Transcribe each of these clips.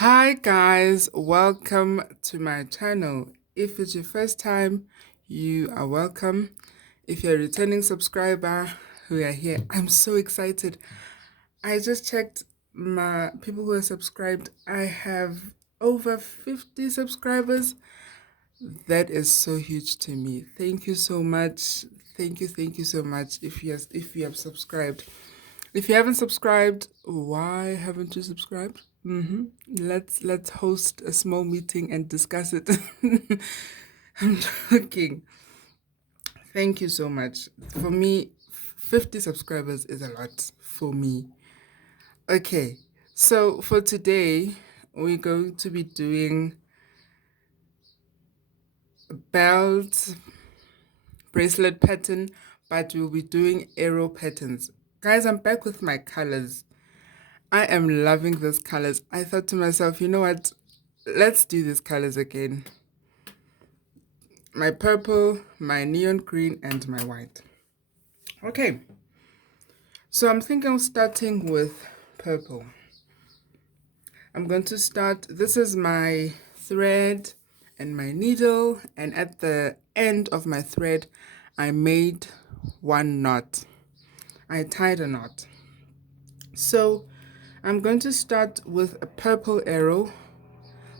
Hi guys, welcome to my channel. If it's your first time, you are welcome. If you're a returning subscriber who are here, I'm so excited. I just checked my people who are subscribed. I have over 50 subscribers. That is so huge to me. Thank you so much. Thank you so much if you have subscribed. If you haven't subscribed, why haven't you subscribed? Let's host a small meeting and discuss it. I'm joking. Thank you so much. For me, 50 subscribers is a lot for me. Okay, so for today, we're going to be doing belt bracelet pattern, but we'll be doing arrow patterns. Guys, I'm back with my colors. I am loving these colors. I thought to myself, you know what? Let's do these colors again. My purple, my neon green, and my white. Okay, so I'm thinking of starting with purple. I'm going to start, this is my thread and my needle, and at the end of my thread, I made one knot. I tied a knot. So I'm going to start with a purple arrow.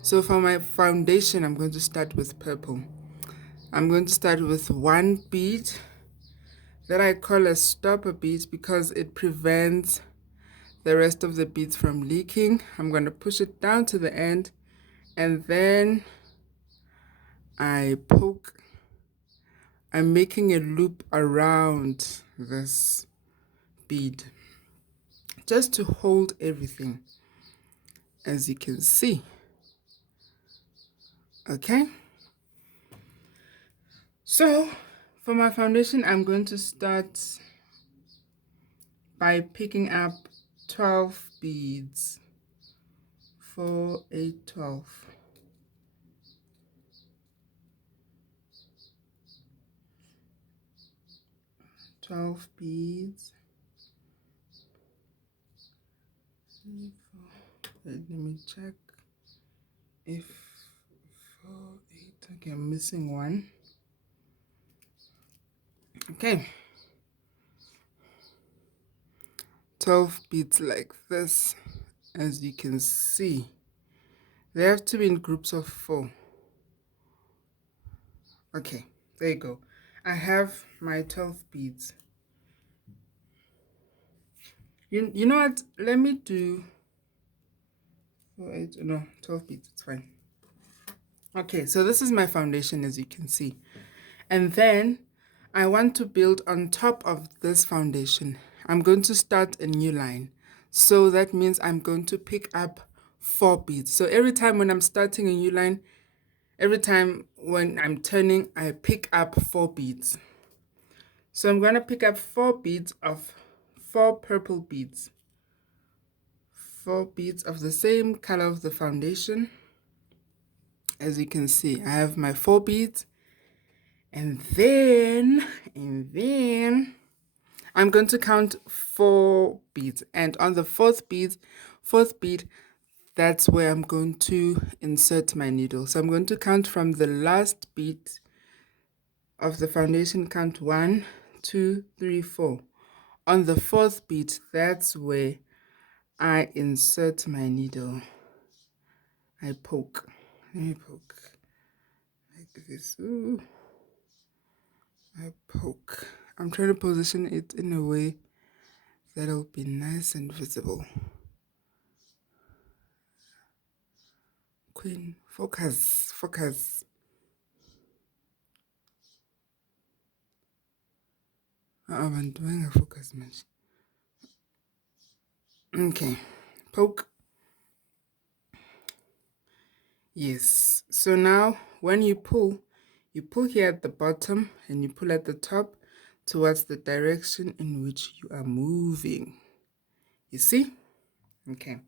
So for my foundation, I'm going to start with purple. I'm going to start with one bead that I call a stopper bead because it prevents the rest of the beads from leaking. I'm going to push it down to the end and then I poke. I'm making a loop around this bead just to hold everything, as you can see. Okay, so for my foundation, I'm going to start by picking up 12 beads. 4, 8, 12. 12 beads. 3, 4. Let me check if 4, 8. Okay, I'm missing one. Okay. 12 beads like this, as you can see. They have to be in groups of 4. Okay, there you go. I have my 12 beads. You know what? Let me do 4, 8, no, 12 beads, it's fine. Okay, so this is my foundation, as you can see. And then I want to build on top of this foundation. I'm going to start a new line. So that means I'm going to pick up 4 beads. So every time when I'm starting a new line, every time when I'm turning, I pick up 4 beads. So I'm going to pick up 4 beads of 4 purple beads. 4 beads of the same color of the foundation. As you can see, I have my 4 beads. And then I'm going to count 4 beads. And on the fourth bead, that's where I'm going to insert my needle. So I'm going to count from the last bead of the foundation, count 1, 2, 3, 4. On the fourth bead, that's where I insert my needle. I poke. Let me poke. Like this. Ooh. I poke. I'm trying to position it in a way that'll be nice and visible. Queen, focus, focus. I'm doing a focus match. Okay, poke. Yes. So now when you pull here at the bottom and you pull at the top towards the direction in which you are moving. You see? Okay.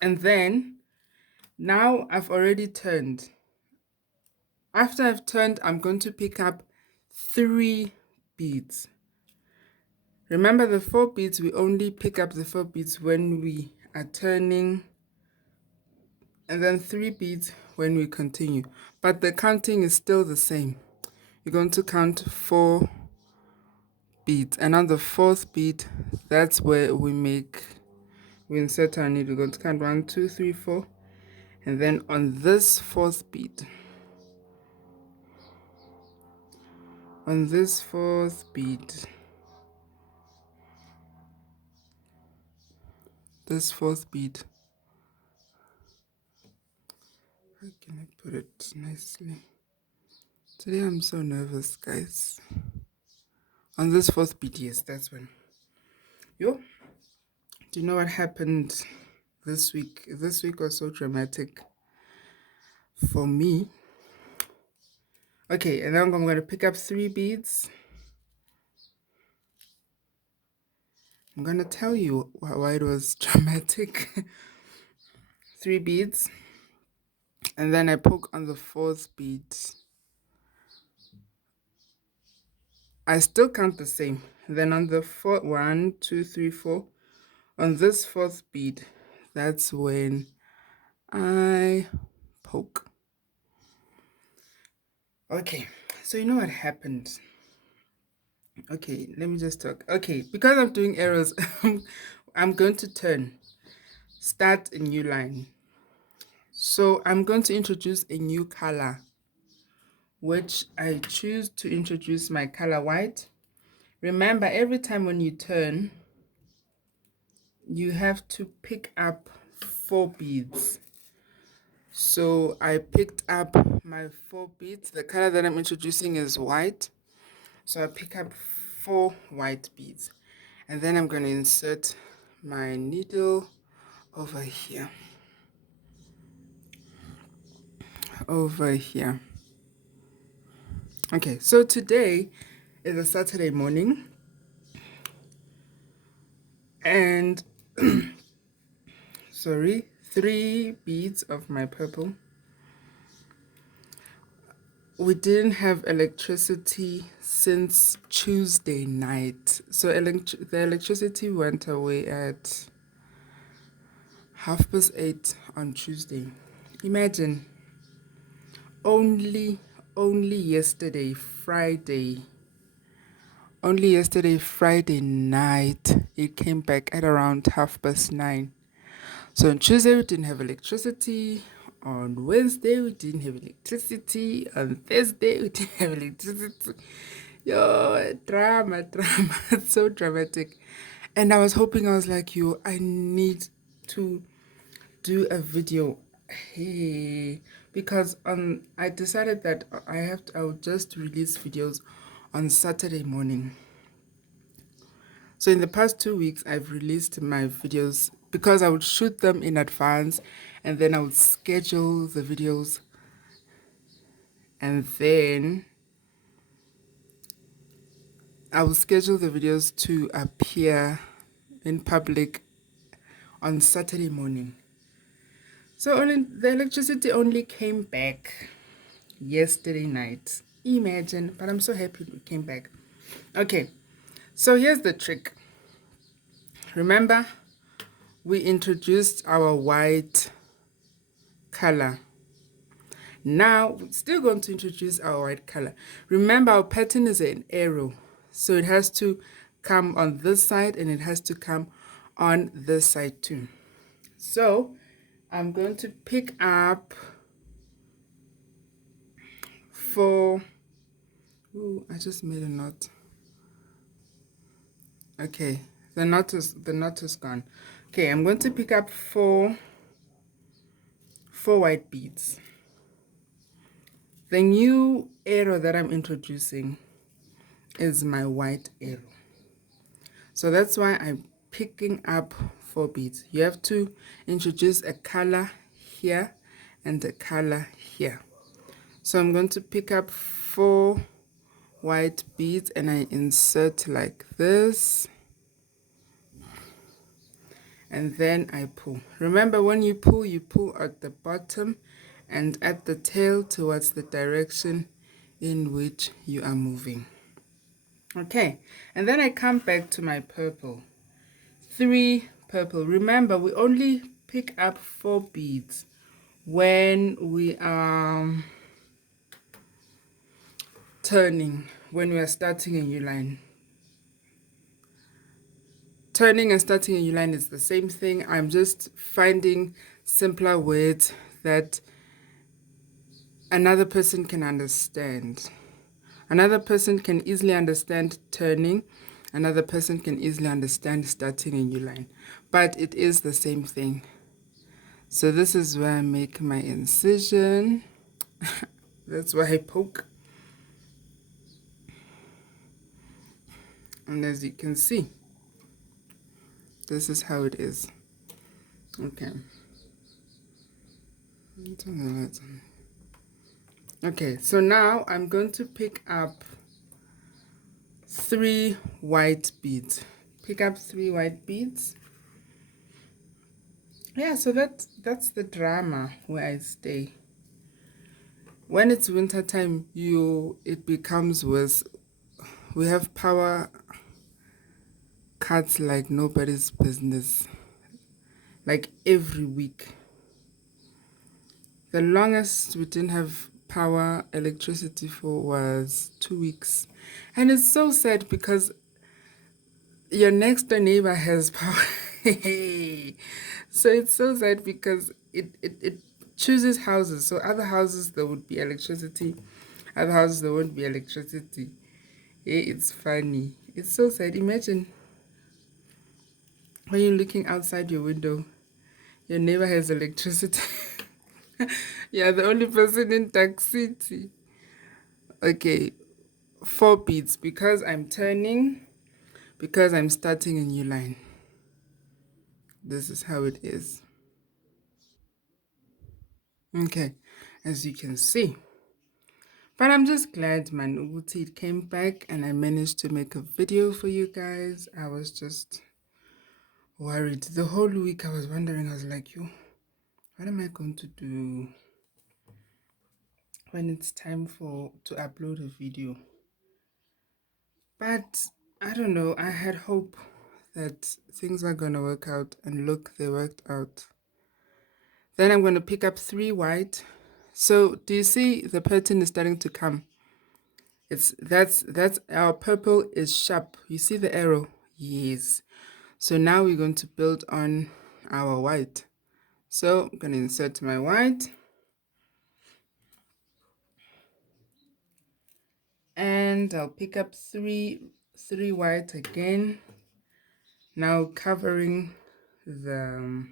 And then now I've already turned. After I've turned, I'm going to pick up 3 beads. Remember the 4 beads, we only pick up the 4 beads when we are turning, and then 3 beads when we continue. But the counting is still the same. You're going to count 4 beads, and on the 4th bead, that's where we insert our needle. We're going to count 1, 2, 3, 4, and then on this 4th bead, this 4th bead, how can I put it nicely? Today I'm so nervous, guys. On this 4th bead, yes, that's when. Yo, do you know what happened this week? This week was so dramatic for me. Okay, and now I'm going to pick up 3 beads. I'm going to tell you why it was dramatic. 3 beads. And then I poke on the 4th bead. I still count the same. Then on the 4th, 1, 2, 3, 4. On this 4th bead, that's when I poke. Okay, so you know what happened? Okay, let me just talk. Okay, because I'm doing arrows, I'm going to start a new line. So I'm going to introduce a new color, which I choose to introduce my color white. Remember, every time when you turn, you have to pick up 4 beads. So I picked up my 4 beads. The color that I'm introducing is white. So I pick up 4 white beads. And then I'm going to insert my needle over here. Okay, so today is a Saturday morning. And 3 beads of my purple. We didn't have electricity since Tuesday night. So the electricity went away at 8:30 on Tuesday. Imagine, only yesterday, Friday night, it came back at around 9:30. So on Tuesday, we didn't have electricity. On Wednesday, we didn't have electricity. On Thursday, we didn't have electricity. Yo, drama. It's so dramatic. And I was like, I need to do a video. Hey, because I decided that I would just release videos on Saturday morning. So in the past 2 weeks, I've released my videos because I would shoot them in advance and then I would schedule the videos, and then I would schedule the videos to appear in public on Saturday morning. So the electricity only came back yesterday night. Imagine, but I'm so happy it came back. Okay, so here's the trick. Remember, we introduced our white color. Now, we're still going to introduce our white color. Remember, our pattern is an arrow. So it has to come on this side and it has to come on this side too. So I'm going to pick up 4. Ooh, I just made a knot. Okay, the knot is gone. Okay, I'm going to pick up 4 white beads. The new arrow that I'm introducing is my white arrow. So that's why I'm picking up 4 beads. You have to introduce a color here and a color here. So I'm going to pick up 4 white beads and I insert like this. And then I pull. Remember, when you pull at the bottom and at the tail towards the direction in which you are moving. Okay, and then I come back to my purple. 3 purple. Remember, we only pick up 4 beads when we are turning, when we are starting a new line. Turning and starting a new line is the same thing. I'm just finding simpler words that another person can understand. Another person can easily understand turning. Another person can easily understand starting a new line. But it is the same thing. So this is where I make my incision. That's where I poke. And as you can see, this is how it is. Okay. Okay, so now I'm going to pick up 3 white beads. Pick up 3 white beads. Yeah, so that's the drama where I stay. When it's winter time, it becomes worse. We have power cuts like nobody's business. Like every week. The longest we didn't have electricity for was 2 weeks. And it's so sad because your next door neighbor has power. So it's so sad because it chooses houses. So other houses there would be electricity, other houses there won't be electricity. Hey, it's funny. It's so sad. Imagine when you're looking outside your window, your neighbor has electricity. You're the only person in Dark City. Okay, 4 beats because I'm turning, because I'm starting a new line. This is how it is. Okay, as you can see. But I'm just glad, man, Uguti, it came back and I managed to make a video for you guys. I was just worried. The whole week I was wondering, I was like, what am I going to do when it's time to upload a video? But I don't know, I had hope that things are going to work out, and look, they worked out. Then I'm going to pick up 3 white. So do you see the pattern is starting to come? That's our purple is sharp. You see the arrow? Yes. So now we're going to build on our white. So I'm going to insert my white. And I'll pick up three white again. Now covering the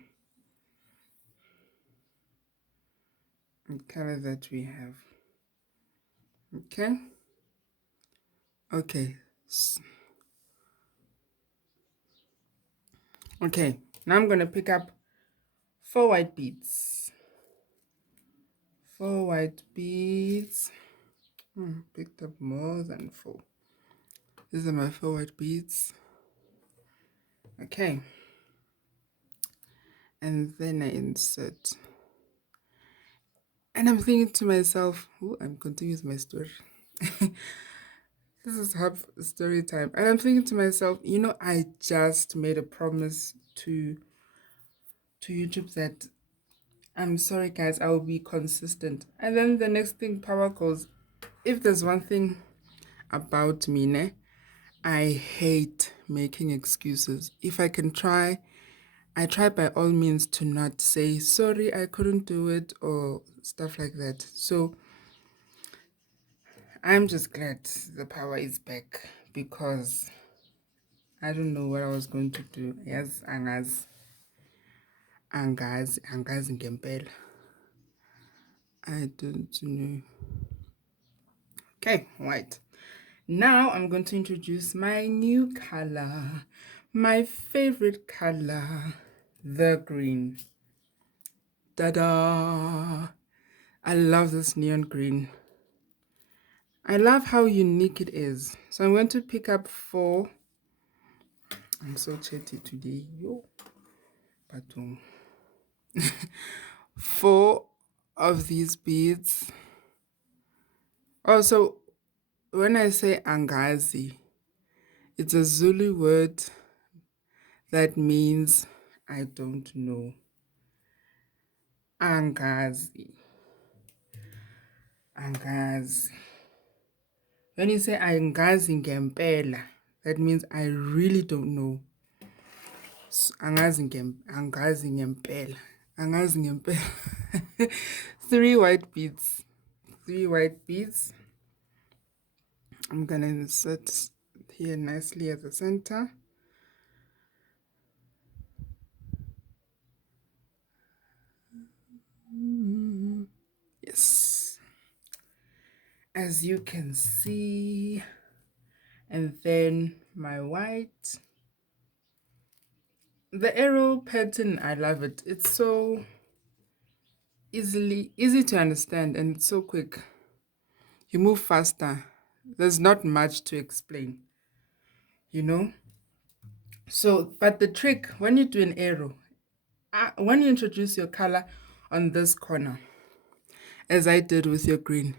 color that we have. Okay. Okay. Okay. Now I'm going to pick up 4 white beads. 4 white beads. Picked up more than 4. These are my 4 white beads. Okay. And then I insert. And I'm thinking to myself, I'm continuing my story. This is half story time. And I'm thinking to myself, I just made a promise to YouTube that I'm sorry guys, I will be consistent. And then the next thing power calls. If there's one thing about me, I hate making excuses. If I can try, I try by all means to not say sorry, I couldn't do it or stuff like that. So I'm just glad the power is back because I don't know what I was going to do. Yes, angazi ngempela. I don't know. Okay, right. Now I'm going to introduce my new color, my favorite color, the green. Ta-da! I love this neon green. I love how unique it is. So I'm going to pick up 4. I'm so chatty today. Yo. But 4 of these beads. Also, when I say angazi, It's a Zulu word that means I don't know. Angazi. Angazi. When you say angazi ngempela, that means I really don't know. Angazi ngempela. Angazi ngempela. 3 white beads. 3 white beads. I'm gonna insert here nicely at the center. Yes, as you can see, and then my white. The arrow pattern, I love it. It's so easy to understand, and it's so quick. You move faster. There's not much to explain, you know. So, but the trick when you do an arrow, when you introduce your color on this corner, as I did with your green,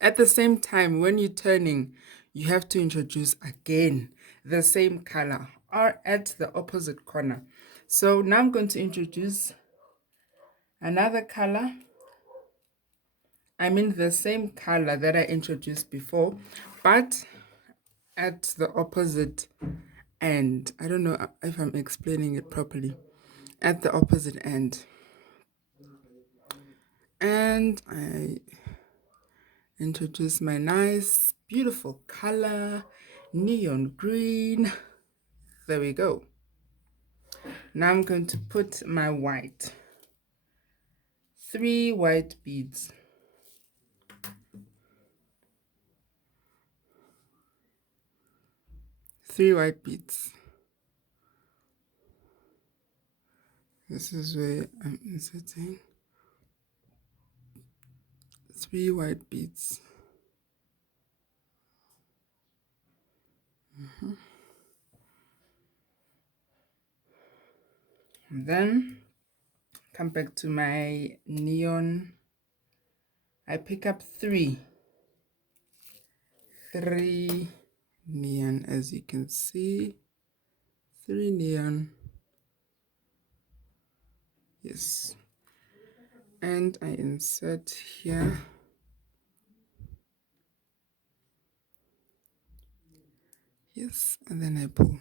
at the same time, when you're turning, you have to introduce again the same color or at the opposite corner. So now I'm going to introduce another color. I mean the same color that I introduced before, but at the opposite end. I don't know if I'm explaining it properly. At the opposite end. And I introduce my nice, beautiful color, neon green. There we go. Now I'm going to put my white. 3 white beads. Three white beads. This is where I'm inserting 3 white beads. And then come back to my neon. I pick up 3 neon, as you can see. 3 neon. Yes. And I insert here. Yes, and then I pull.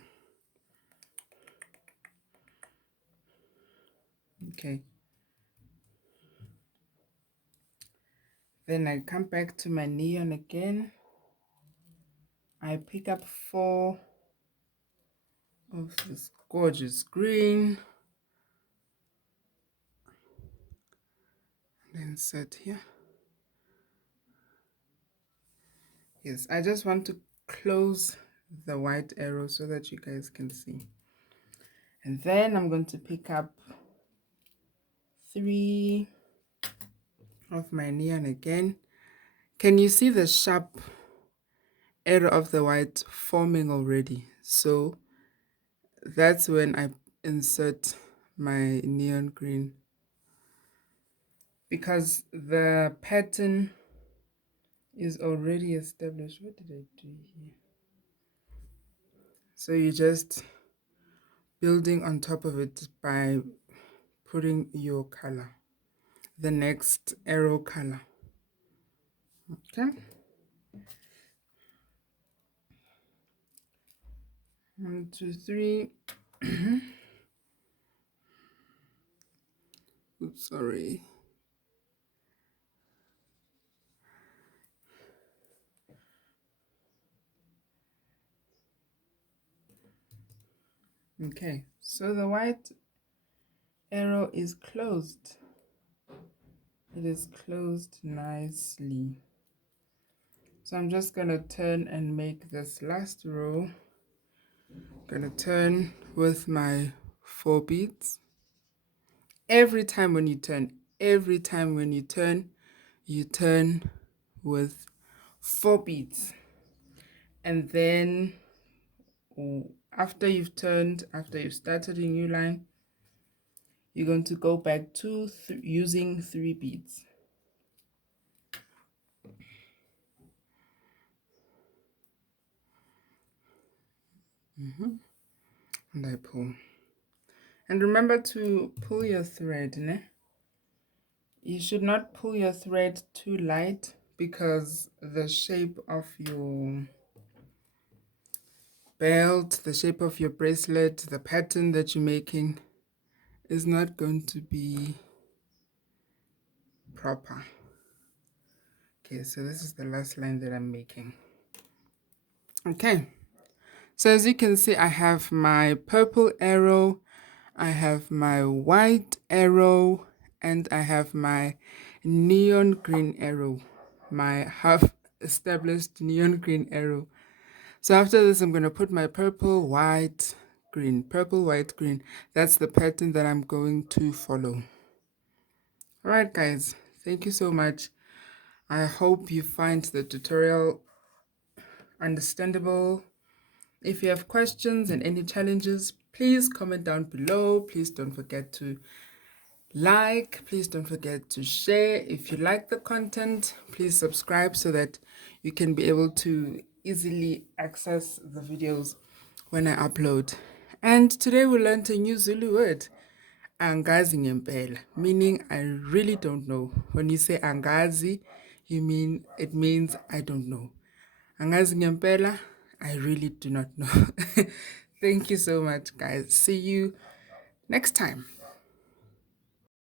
Okay. Then I come back to my neon again. I pick up 4 of this gorgeous green. And insert here. Yes, I just want to close the white arrow so that you guys can see. And then I'm going to pick up 3 of my neon again. Can you see the sharp arrow of the white forming already? So that's when I insert my neon green, because the pattern is already established. What did I do here? So you just building on top of it by putting your color, the next arrow color. Okay. 1, 2, 3. Oops, sorry. Okay, so the white arrow is closed. It is closed nicely. So I'm just going to turn and make this last row. I'm going to turn with my 4 beads. Every time when you turn, you turn with 4 beads. And then after you've started a new line, you're going to go back to using 3 beads. And I pull. And remember to pull your thread, ne? You should not pull your thread too light because the shape of your belt, the shape of your bracelet, the pattern that you're making is not going to be proper. Okay, so this is the last line that I'm making. Okay, so as you can see, I have my purple arrow, I have my white arrow, and I have my neon green arrow, my half established neon green arrow. So after this, I'm going to put my purple, white, green, purple, white, green. That's the pattern that I'm going to follow. All right, guys, thank you so much. I hope you find the tutorial understandable. If you have questions and any challenges, please comment down below. Please don't forget to like, please don't forget to share. If you like the content, please subscribe so that you can be able to easily access the videos when I upload. And today we learned a new Zulu word, angazi ngempela, meaning I really don't know. When you say angazi, it means I don't know. Angazi ngempela, I really do not know. Thank you so much, guys. See you next time.